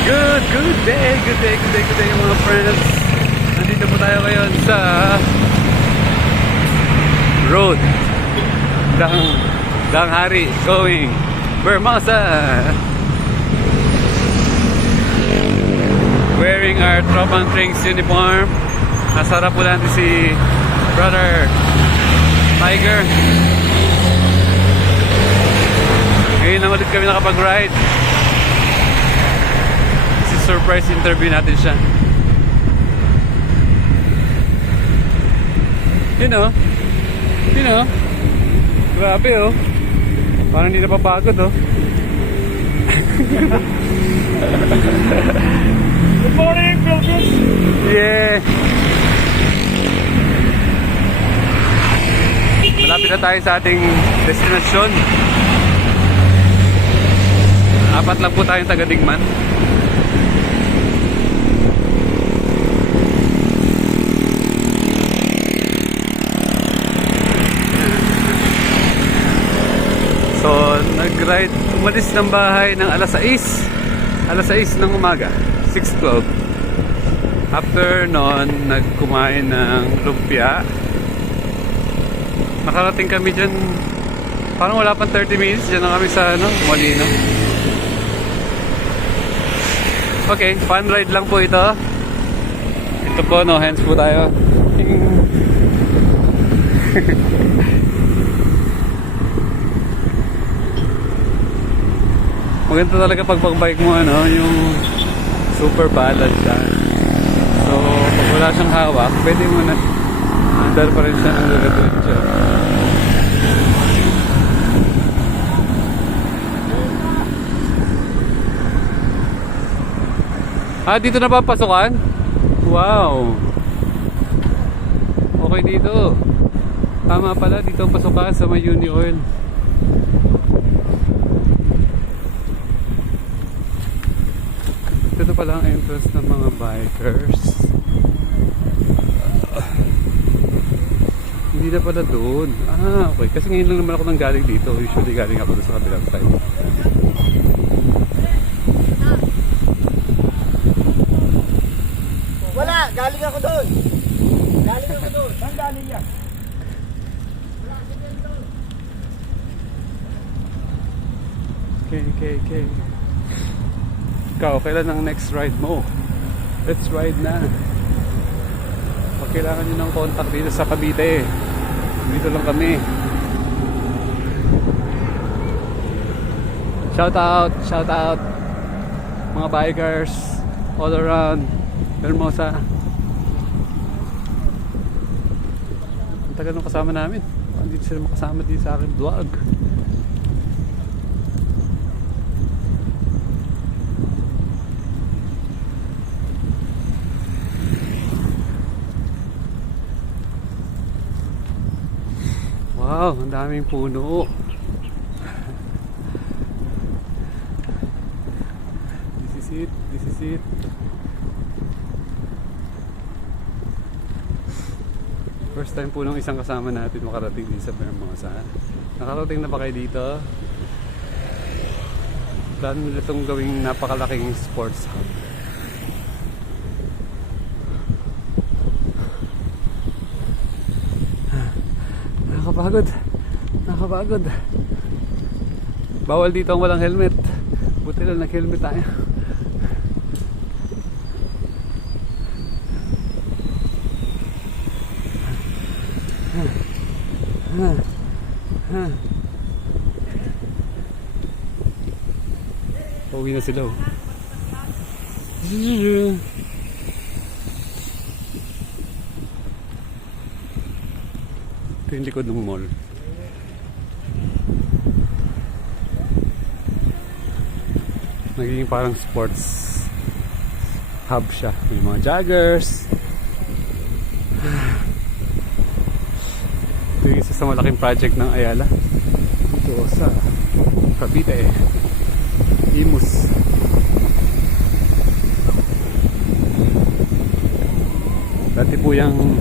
Good day mga friends. Nandito po tayo ngayon sa road Danghari going Vermosa. Wearing our Tropang Drinks uniform. Nasa harap po natin si Brother Tiger. Ngayon lang ulit kami nakapag-ride. Surprise interview natin siya. You know, grabe oh. Parang hindi napapagod oh. Good morning, Philippines! Yeah. Malapit na tayo sa ating destinasyon. Apat lang po tayong taga-Digman. So, nag-ride, umalis ng bahay ng alas 6 ng umaga, 6:12. After nun, nagkumain ng lumpia. Nakarating kami dyan, parang wala pang 30 minutes, dyan na kami sa Molino. Okay, fun ride lang po ito. Ito po, no hands po tayo. Maganda talaga pag bike mo yung super balance siya. So pag wala siyang hawak, pwede mo na andar pa rin siya ng diretso. Dito na ba pasukan? Wow, okay dito. Tama pala, dito ang pasukan sa may Uni Oil. Ito pala ang entrance ng mga bikers. Hindi na pala doon. Okay. Kasi ngayon lang naman ako nang galing dito. Usually galing ako doon sa kabilang side. Wala! Galing ako doon! Saan galing yan? Okay. Ikaw, kailan ang next ride mo? Let's ride na. Pag kailangan nyo ng contact dito sa Cavite, dito lang kami. Shout out mga bikers all around Vermosa. Ang tagal nung kasama namin, hindi sila makasama dito sa aking vlog. Wow, ang daming puno. This is it. First time po nung isang kasama natin makarating din sa Vermosa. Nakarating na ba kayo dito? Plano nila itong gawing napakalaking sports hub. Nakakapagod. Bawal dito ang walang helmet. Buti lang nag-helmet tayo. Pauwi na sila. Ito yung likod ng mall. Nagiging parang sports hub siya. May mga joggers. Ito yung isa sa malaking project ng Ayala. Ito sa Cavite. Imus. Dati po yung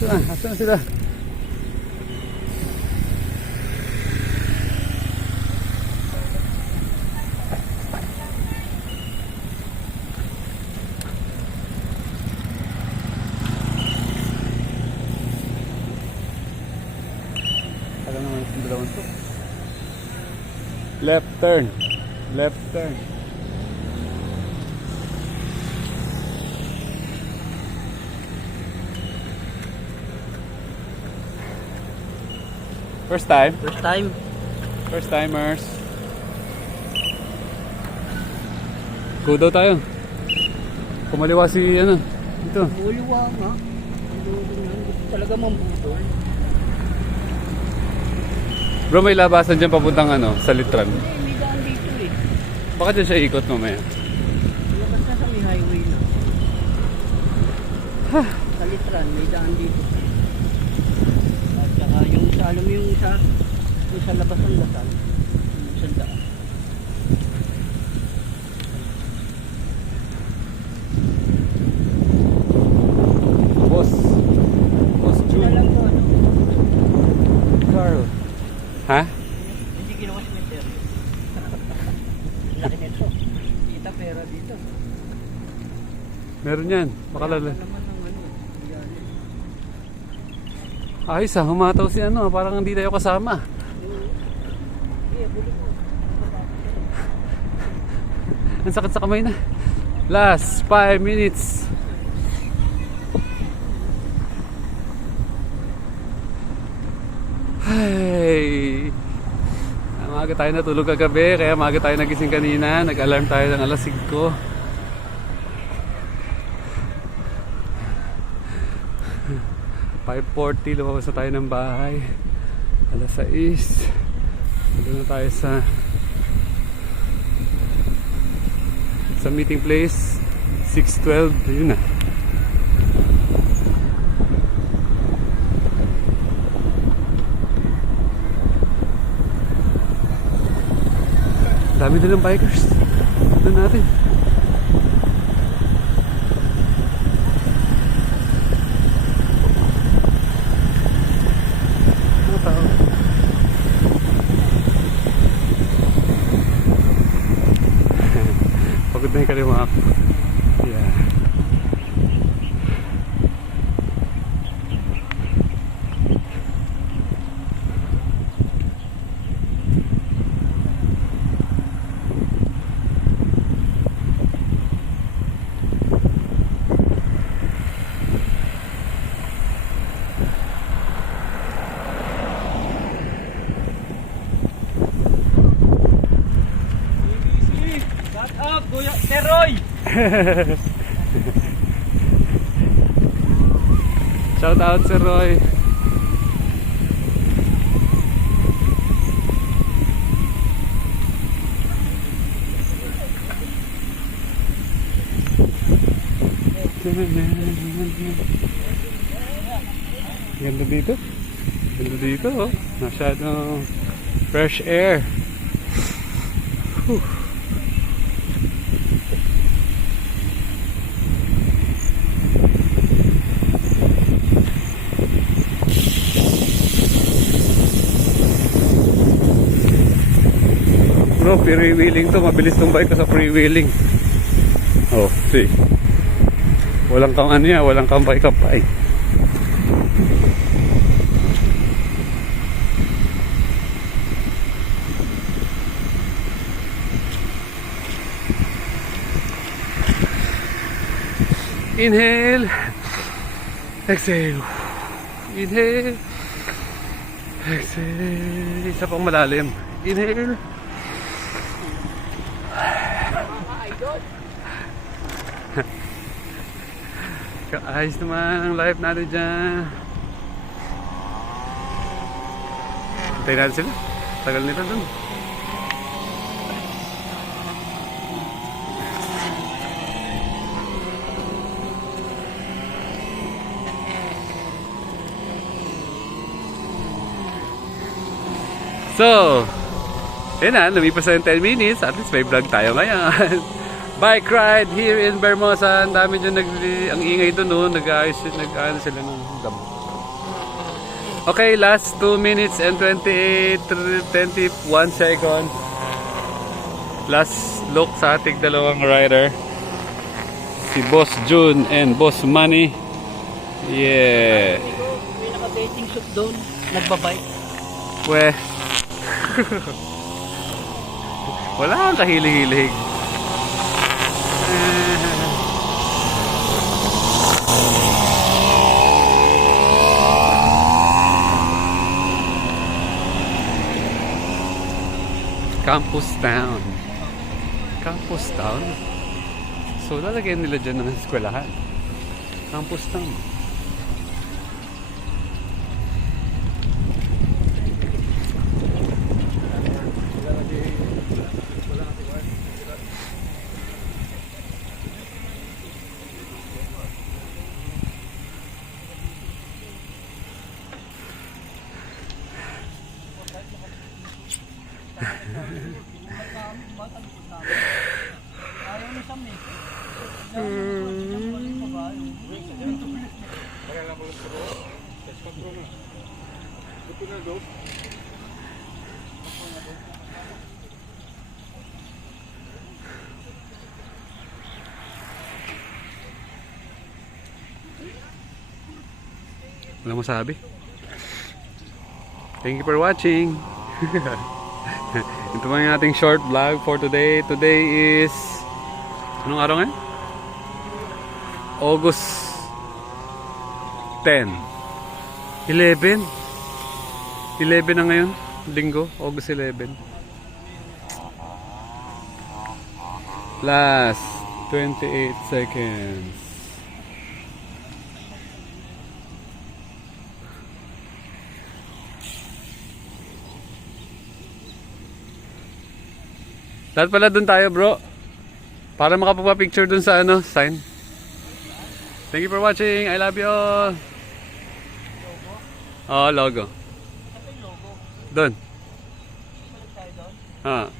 Asa na sila? Alam naman yung dalawang to. Left turn. Left turn. First time? First time. First timers. Go daw tayo. Kumaliwa si ano. Dito. Buliwa nga. Gusto talaga mambutol. Bro, may labasan dyan papuntang ano, sa Litran. Hindi, may daan dito eh. Baka dyan siya ikot mamaya. Labas na sa may highway na. Sa Litran, may daan dito. At saka yung sa, alam mo yung sa labas ng Lasal. Yung sa daan. Boss. Boss Ano lang June. to, ano? Carl. Ha? Hindi ginawa cemetery. Laki nito. Kita pera dito. Meron yan. Baka lala. Naman ng ano. Yan. Ayos ah, humataw si ano. Parang hindi tayo kasama. Buli mo. Ang sakit sa kamay na. Last 5 minutes. Ay. Maaga tayo natulog kagabi, kaya maaga tayo nagising kanina. Nag-alarm tayo ng alas 5. "5:40, lumabas na tayo ng bahay. Alas 6. Doon na tayo sa meeting place. 6:12, yun na. Dami din ng bikers. Doon natin. Mga tao. Pagod na yung kaliwa ako. Yeah. Shut up, Kuya Teroy! Shout out Sir Roy. Ganda dito. Ganda dito, oh. Masyadong fresh air. Whew. Bro, free-wheeling to. Mabilis tong bike ko sa free-wheeling. Oh, see. Walang kang ano yan. Walang kang bike-kapay. Inhale. Exhale. Inhale. Exhale. Isa pang malalim. Inhale. Kaayos naman ang life natin dyan. Hintayin natin sila. Tagal nila dun. So, yun na, lumipas na yung 10 minutes. At least may vlog tayo ngayon. Bike ride here in Bermosa. Ang dami dyan ang ingay doon, no? Nag-aayos, nag-ano sila ng gamot. Okay, last 2 minutes and 21 seconds. Last look sa ating dalawang rider. Si Boss June and Boss Manny. Yeah. May naka-bathing suit doon. Nagbabike. Weh. Wala kang kahilig-hilig. Campus Town. Campus Town? So, lalagyan nila dyan ng eskwelahan. Campus Town. Wala mo sabi. Thank you for watching. Ito man yung ating short vlog for today. Today is anong araw ngayon? August 10. 11 na ngayon. Linggo, August 11. Last 28 seconds. Lahat pala dun tayo, bro. Para makapagpa-picture dun sa ano, sign. Thank you for watching. I love you all. Oh, logo. Doon. Ah.